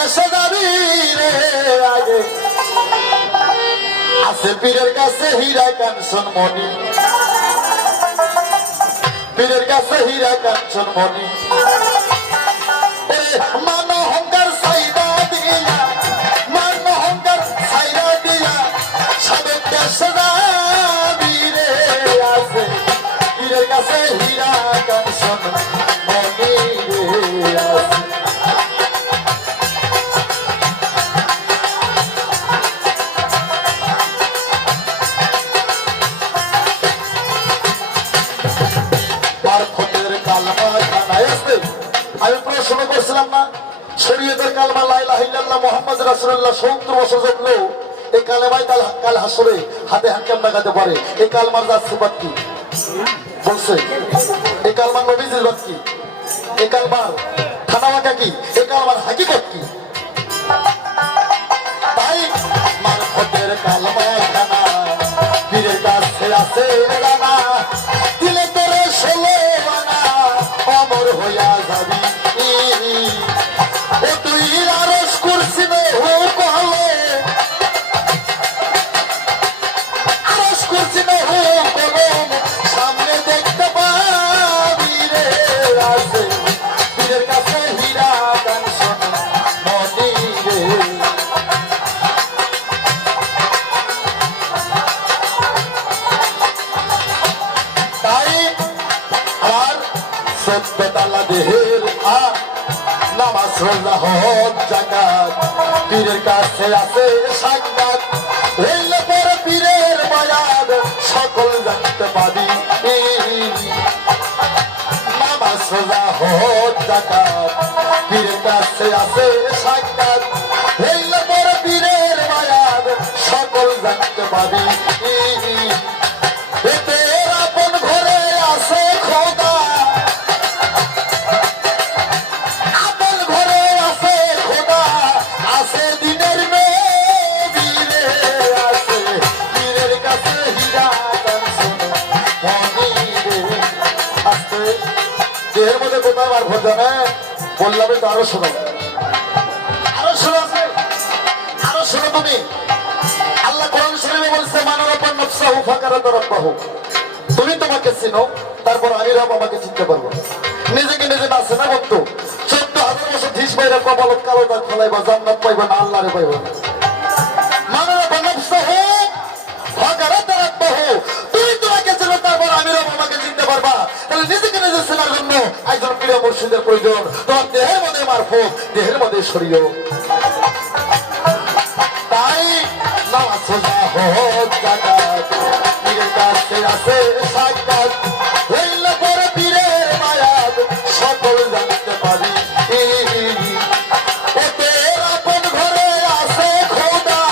দেশে যাবি রে আগে আছে পীরের কাছে হীরা কাঞ্চন মণি পীরের কাছে হীরা কাঞ্চন মণি মান অহংকার সাইডা দিয়া মান অহংকার সাইডা দিয়া সাবেক দেশে যাবি রে আছে পীরের কাছে হীরা কাঞ্চন মণি রে আছে আমি প্রশ্ন করছিলাম না শরীয়তের কালমা লা ইলাহা ইল্লাল্লাহ মুহাম্মদ রাসূলুল্লাহ 70 বছর জপলেও এই কালেমায় কাল হাসরে হাতে হাঙ্কাম লাগাতে পারে এই কালমার যা সিফাত কি বলছে এই কালমার নবীজির বাত কি এই কালমার খানাওয়াকা কি এই কালমার হাকিকত কি তাই মারফতের কালমা খানা পীরের কাছে আছে রানা দিলে তোরে ষোলো আনা অমর হইয়া যাবি ও তুই আরশ কুরসি নে হো কহলে আরশ কুরসি নে হো কলম সামনে দেখতে পাবি রে আছে পীরের কাছে হীরা কাঞ্চন মণি রে তাই আর সত্য তালা দেহের নামাজ রোজা হজ যাকাত পীরের কাছে আছে সাক্ষাৎ হইলে পরে পীরের মায়াদ সকল জানতে পাবি নামাজ রোজা হজ যাকাত পীরের কাছে আছে সাক্ষাৎ হইলে পরে পীরের মায়াদ সকল জানতে পাবি আপন ঘরে আছে খোদা দেহের মধ্যে কোথায় বার ভর জানে বললাম তো আরো শোনো আরো শোনো তুমি আল্লাহ কোরআন শরীফে বলছে মানার উপর নফসাহু ফাকারাত রাব্বাহু তুমি তোমাকে চিনো তারপর আমি রব আমাকে চিনতে পারবো নিজেকে নিজে বাঁচে না বলতো 14,000 বছর ধিস বাইরে কপালত কালো দাগ ফেলাইবা জান্নাত পাইবা না আল্লাহরে পাইবা মানার উপর নফসাহু ফাকারাত রাব্বাহু তুমি তোমাকে চিনো তারপর আমি রব আমাকে চিনতে পারবা তাহলে নিজেকে নিজে চেনার জন্য একজন প্রিয় মুর্শিদের প্রয়োজন তোমার দেহের মধ্যে মারফত দেহের মধ্যে শরীয় তাই নামাজ রোজা হজ যাকাত পীরের কাছে আছে সাক্ষাৎ হইলে পরে পীরের মায়াদ সকল জানতে পারি ওতে আপন ঘরে আছে খোদা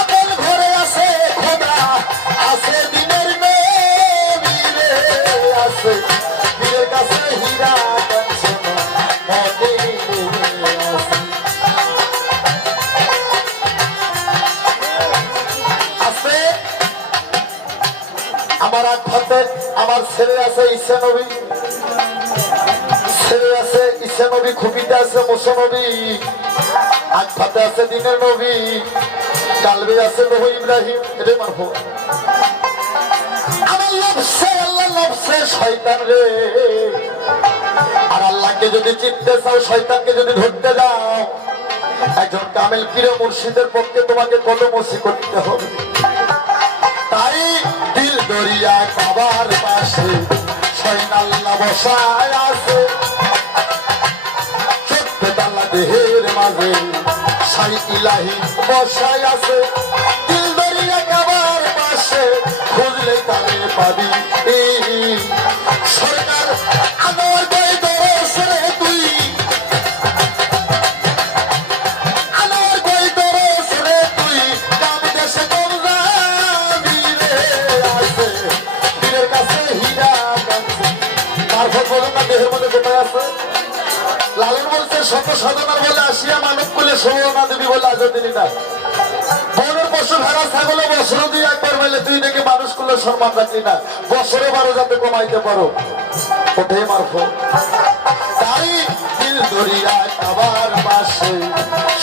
আপন ঘরে আছে খোদা আছে দিনের নবী রে আছে পীরের কাছে হীরা কাঞ্চন মণি আছে আমার এক হাতে আমার ছেলে আছে ঈসা নবী ছেলে আছে ঈসা নবী খুপিতে আছে মুসা নবী এক হাতে আছে দিনের নবী কালবে আছে নবী ইব্রাহিম এটাই মারফো আমার লবসে আল্লাহ লবসে শয়তান রে আর আল্লাহকে যদি চিনতে চাও শয়তানকে যদি ধরতে যাও একজন কামেল পীর মুর্শিদের পক্ষে তোমাকে কলমসি করতে হবে তাই দিল দরিয়া কাবার পাশে শয়ন আল্লাহ বসায় আছে সত্য তালা দেহের মাঝে সাই ইলাহি বসায় আছে দিল দরিয়া কাবার পাশে খুঁজলে তারে পাবি সরকার আমার গায়ে দরস রে তুই আমার গায়ে দরস রে তুই কাম দেশে কম যাবি রে আছে পীরের কাছে হীরা কাঞ্চন মারফত বলেন না দেহের মধ্যে কোথায় আছে লালন বলছে শত সাধনার বলে আসিয়া মানব বলে ষোলনা দেবী বলে আজ দিনই না বনের পশু ভেড়া ছাগলে বছর দিয়ে একবার বলে তুই নাকি মানুষ করলে সম্মান রাখলি না বছরে 12 যাতে কমাইতে পারো ওঠে মারফত তাই দরিয়া কাবার পাশে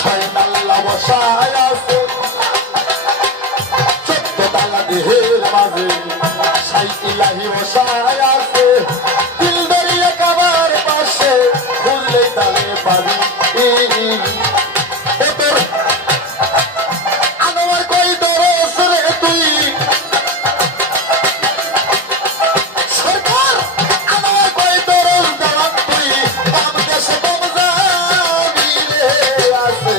স্বয়ং আল্লাহ বসায় আছে, 14 তালা দেহের মাঝে সাইকিলাহি বসায় আছে। দিল দরিয়া কাবার পাশে খুঁজলেই তালে পাবি। আমার কই দরস রে তুই সরকার, আমার কই দরস দাম তুই বাম দেশে বাম যাবি রে আছে।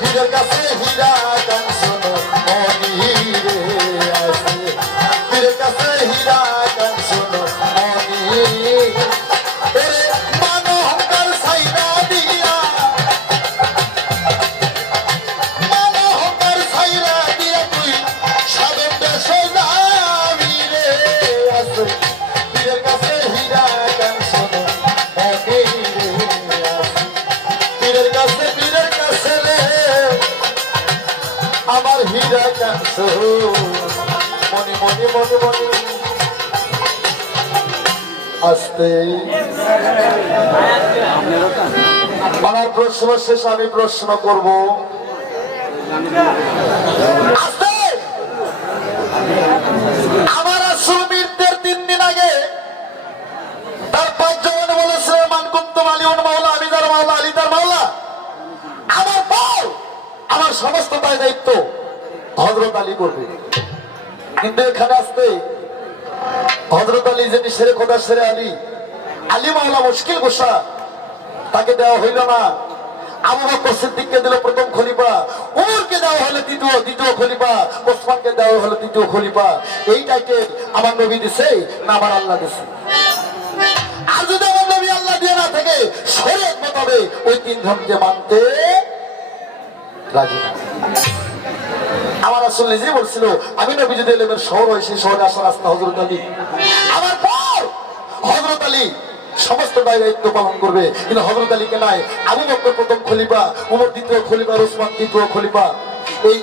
হীরের কাছে হীরা কাঞ্চন মনি রে আছে, হীরের কাছে হীরা কাঞ্চন মনি। ওরে মান অহংকার ছাইরা দিয়া, মান অহংকার ছাইরা দিয়া তুই সাধন দেশে যাবি রে আছে। হীরের কাছে হীরা কাঞ্চন মনি রে আছে, হীরের কাছে রে আমার হীরা কাঞ্চন মনি মনি মনি মনি। আসতে আমার প্রশ্ন শেষ, আমি প্রশ্ন করব। আসতে আমার রাসূল মৃত্যুর 3 দিন আগে তার 5 জনে বলেছিল মান কুনতুম আলিউন মাওলা, আমি তার মাওলা, আলী তার মাওলা। আমার পর আমার সমস্ত দায় দায়িত্ব হযরত আলী করবে। কিন্তু এখানে আসতে হযরত আলী যিনি শেরে খোদা শেরে আলী, আলী মাওলা মুশকিল গোসা, তাকে দেওয়া হইল না। আবু বকর সিদ্দিককে দিল প্রথম খলিফা, ওমরকে দেওয়া হলো দ্বিতীয় খলিফা, ওসমানকে দেওয়া হলো তৃতীয় খলিফা। এই টাইটেল আমার নবী দিছে না আমার আল্লাহ দিছে? আর যদি আমার নবী আল্লাহ দিয়ে না থাকে, শরীয়ত মোতাবেক ওই 3 জনকে মানতে রাজি না। আমার রাসূল নিজে বলছিল আমি নবী যদি এলেমের শহর হয়, সেই শহরে আসার রাস্তা হযরত আলী। আমার পর হযরত আলী সমস্ত দায় দায়িত্ব পালন করবে। কিন্তু হযরত আলীকে নাই, আবু বকর প্রথম খলিফা, ওমর দ্বিতীয় খলিফা, ওসমান তৃতীয় খলিফা।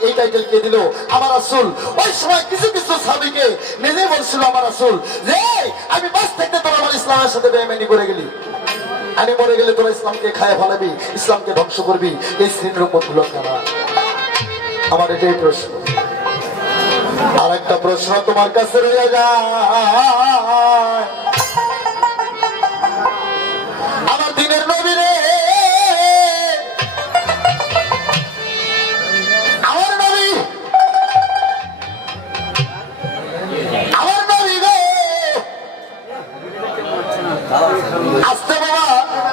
এই টাইটেল কে দিল? আমার রাসূল। ওই সময় কিছু কিছু সাহাবীকে নিজে বলছিল আমার রাসূল যে আমি বাস থেকে তোরা আমার ইসলামের সাথে বেঈমানি করে গেলি, আমি মরে গেলে তোরা ইসলামকে খায় ফেলাবি, ইসলামকে ধ্বংস করবি। এই শ্রেণীর উপর হলো কারা? আমার এটাই প্রশ্ন। আর একটা প্রশ্ন তোমার কাছে রয়ে যায়, আমার দিনের নবী রে, আমার নবী গো, আস্তে